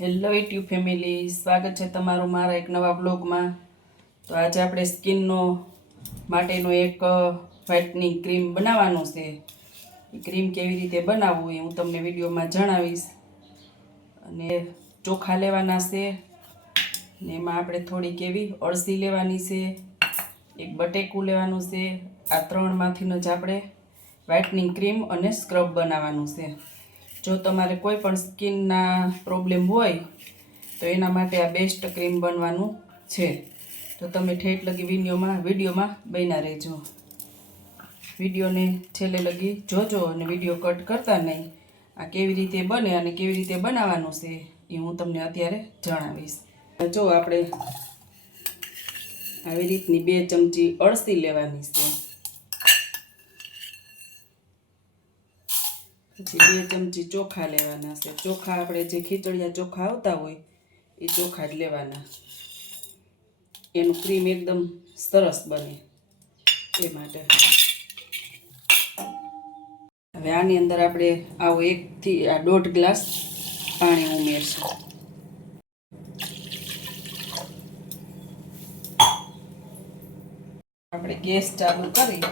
Hello YouTube family સ્વાગત છે તમારું મારા એક નવા બ્લોગમાં તો આજે આપણે સ્કિનનો માટેનો એક વ્હાઇટનિંગ ક્રીમ બનાવવાનું છે. એ ક્રીમ કેવી રીતે બનાવવું એ હું તમને વિડીયોમાં જણાવીશ. અને ચોખા લેવાના છે. ને એમાં આપણે થોડીક એવી અળસી લેવાની છે. એક બટેકું લેવાનું છે. આ ત્રણમાંથીનો જ આપણે વ્હાઇટનિંગ ક્રીમ અને સ્ક્રબ બનાવવાનું છે. જો તમારે કોઈ પણ સ્કિનના પ્રોબ્લેમ હોય, તો એના માટે આ બેસ્ટ ક્રીમ બનવાનું છે. તો તમે ઠેઠ લગી વિડીયોમાં વિડીયોમાં બન્યા રહેજો. વિડીયોને છેલ્લે લગી જોજો અને વીડિયો કટ કરતા નહીં. આ કેવી રીતે બને અને કેવી રીતે બનાવવાનું છે એ હું તમને અત્યારે જણાવીશ. જો આપણે આવી રીતની બે ચમચી અળસી લેવાની છે. પછી બે ચમચી ચોખા લેવાના છે. ચોખા આપણે જે ખીચડિયા ચોખા આવતા હોય, એ ચોખા જ લેવાના. એનું ક્રીમ એકદમ સરસ બને એ માટે. હવે આની અંદર આપણે આવો એકથી આ દોઢ ગ્લાસ પાણી ઉમેરશું. આપણે ગેસ ચાલુ કરી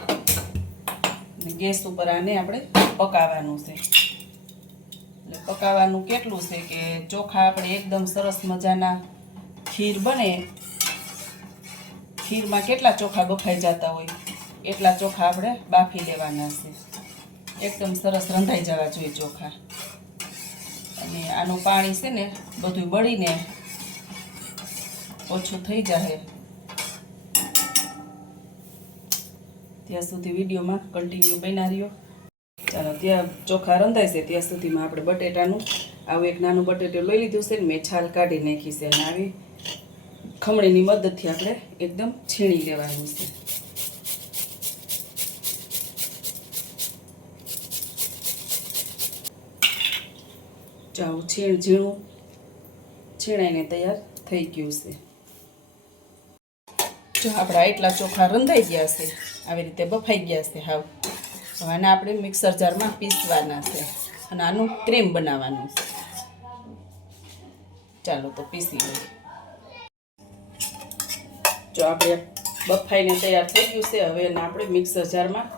ગેસ ઉપર આને આપણે પકાવવાનું છે. એટલે પકાવવાનું કેટલું છે કે ચોખા આપણે એકદમ સરસ મજાના ખીર બને. ખીરમાં કેટલા ચોખા બફાઈ જતા હોય, એટલા ચોખા આપણે બાફી લેવાના છે. એકદમ સરસ રંધાઈ જવા જોઈએ ચોખા. અને આનું પાણી છે ને બધું બળીને ઓછું થઈ જાય ત્યાં સુધી વિડીયોમાં કન્ટિન્યુ બનાવ્યો ત્યાં ચોખા રંધાય છે, ત્યાં સુધીમાં આપણે બટેટાનું આવું એક નાનું બટેટું લઈ લીધું છે ને મેં છાલ કાઢી નાખી છે અને આવી ખમણીની મદદથી આપણે એકદમ છીણી લેવાનું છે. ચાલો છીણ, ઝીણું છીણાઈને તૈયાર થઈ ગયું છે. જો આપણા એટલા ચોખા રંધાઈ ગયા છે, આવી રીતે બફાઈ ગયા છે, હાવ. હવે આને આપણે મિક્સર જારમાં પીસવાના છે. અને આનું ક્રીમ બનાવવાનું છે. ચાલો તો પીસી લઈએ. જો આપણે બફાઈને તૈયાર થઈ ગયું છે, હવે એને આપણે મિક્સર જારમાં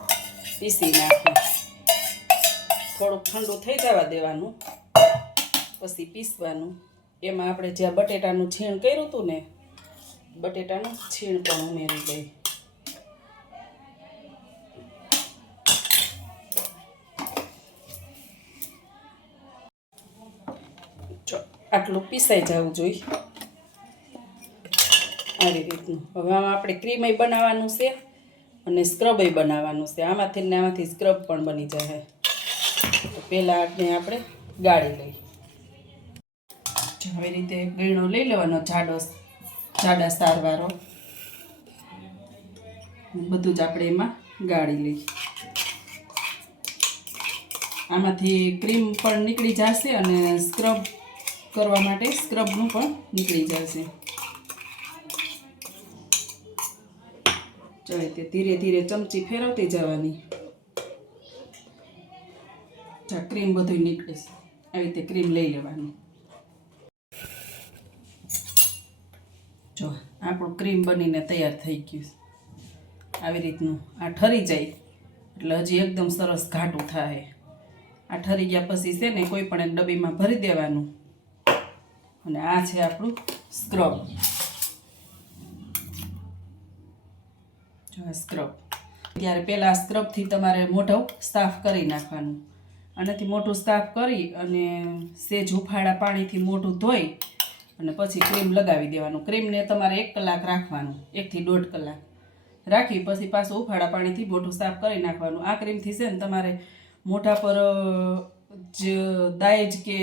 પીસી નાખીએ. થોડુંક ઠંડુ થઈ જવા દેવાનું, પછી પીસવાનું. એમાં આપણે જ્યાં બટેટાનું છીણ કર્યું હતું ને, બટેટાનું છીણ પણ ઉમેરી દઈએ જો આટલું પીસાઈ જવું જોઈએ. આવી રીતનું. હવે આમાં આપણે ક્રીમય બનાવવાનું છે અને સ્ક્રબય બનાવવાનું છે. આમાંથી ને આમાંથી સ્ક્રબ પણ બની જાય. તો પહેલાં આટને આપણે ગાળી લઈ આવી રીતે ગીણો લઈ લેવાનો જાડો જાડા સારવારો. બધું જ આપણે એમાં ગાળી લઈ આમાંથી ક્રીમ પણ નીકળી જશે અને સ્ક્રબ કરવા માટે સ્ક્રબનું પણ નીકળી જશે. ચાલે તે ધીરે ધીરે ચમચી ફેરવતી જવાની. જા ક્રીમ બધું નીકળીશ. આવી રીતે ક્રીમ લઈ લેવાની. જો આપણું ક્રીમ બનીને તૈયાર થઈ ગયું આવી રીતનું. આ ઠરી જાય. એટલે હજી એકદમ સરસ ઘાટું થાય. આ ઠરી ગયા પછી છે ને, કોઈ પણ એક ડબ્બીમાં ભરી દેવાનું. અને આ છે આપણું સ્ક્રબ. જો સ્ક્રબ. ત્યારે પહેલાં સ્ક્રબથી તમારે મોઢું સાફ કરી નાખવાનું. આનાથી મોઢું સાફ કરી અને સેજ ઉફાળા પાણીથી મોઢું ધોઈ અને પછી ક્રીમ લગાવી દેવાનું. ક્રીમને તમારે એક કલાક રાખવાનું, એકથી દોઢ કલાક. રાખી પછી પાછું ઉફાળા પાણીથી મોઢું સાફ કરી નાખવાનું. આ ક્રીમથી છે ને તમારે મોઢા પર જ, દાયજ કે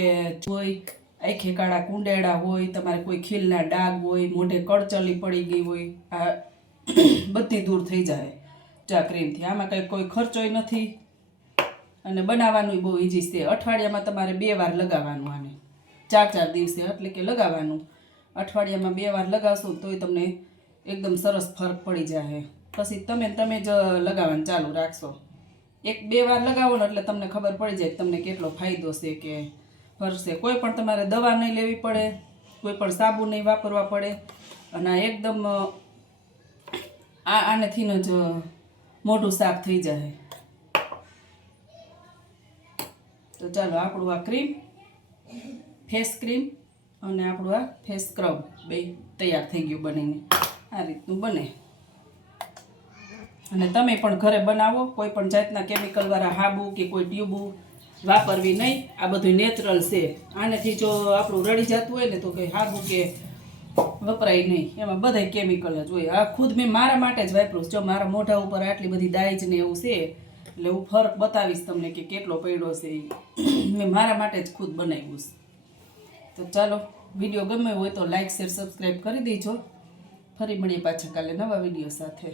હોય આંખે કાળા કુંડેડા હોય, તમારે કોઈ ખીલના ડાઘ હોય, મોઢે કળચલી પડી ગઈ હોય, આ બધી દૂર થઈ જાય. ચા ક્રીમથી. આમાં કંઈ કોઈ ખર્ચોય નથી. અને બનાવવાનું બહુ ઇઝી છે. અઠવાડિયામાં તમારે બે વાર લગાવવાનું આને. ચાર ચાર દિવસે એટલે કે લગાવવાનું. અઠવાડિયામાં બે વાર લગાવશો તોય તમને એકદમ સરસ ફરક પડી જાય પછી તમે તમે જ લગાવવાનું ચાલુ રાખશો. એક બે વાર લગાવો ને એટલે તમને ખબર પડી જાય તમને કેટલો ફાયદો છે કે ફરશે કોઈ પણ તમારે દવા નહીં લેવી પડે, કોઈ પણ સાબુ નહીં વાપરવા પડે. અને એકદમ આ આનેથી જ મોઢું સાફ થઈ જાય. તો ચાલો આપણું આ ક્રીમ ફેસ ક્રીમ અને આપણું આ ફેસ સ્ક્રબ બે તૈયાર થઈ ગયું બનીને. આ રીતનું બને. અને તમે પણ ઘરે બનાવો, કોઈ પણ જાતના કેમિકલવાળા હાબુ કે કોઈ ટ્યુબુ વાપરવી નહીં. આ બધું નેચરલ છે. આનેથી જો આપણું રડી જતું હોય ને તો કંઈ હાગું કે વપરાય નહીં. એમાં બધાય કેમિકલ જ હોય. આ ખુદ મેં મારા માટે જ વાપરું. જો મારા મોઢા ઉપર આટલી બધી દાઈજ ને એવું છે, એટલે હું ફરક બતાવીશ તમને કે કેટલો પડ્યો છે એ મેં મારા માટે જ ખુદ બનાવ્યું છે. તો ચાલો, વીડિયો ગમે હોય તો લાઇક શેર સબસ્ક્રાઈબ કરી દેજો. ફરી મળીએ પાછા કાલે નવા વીડિયો સાથે.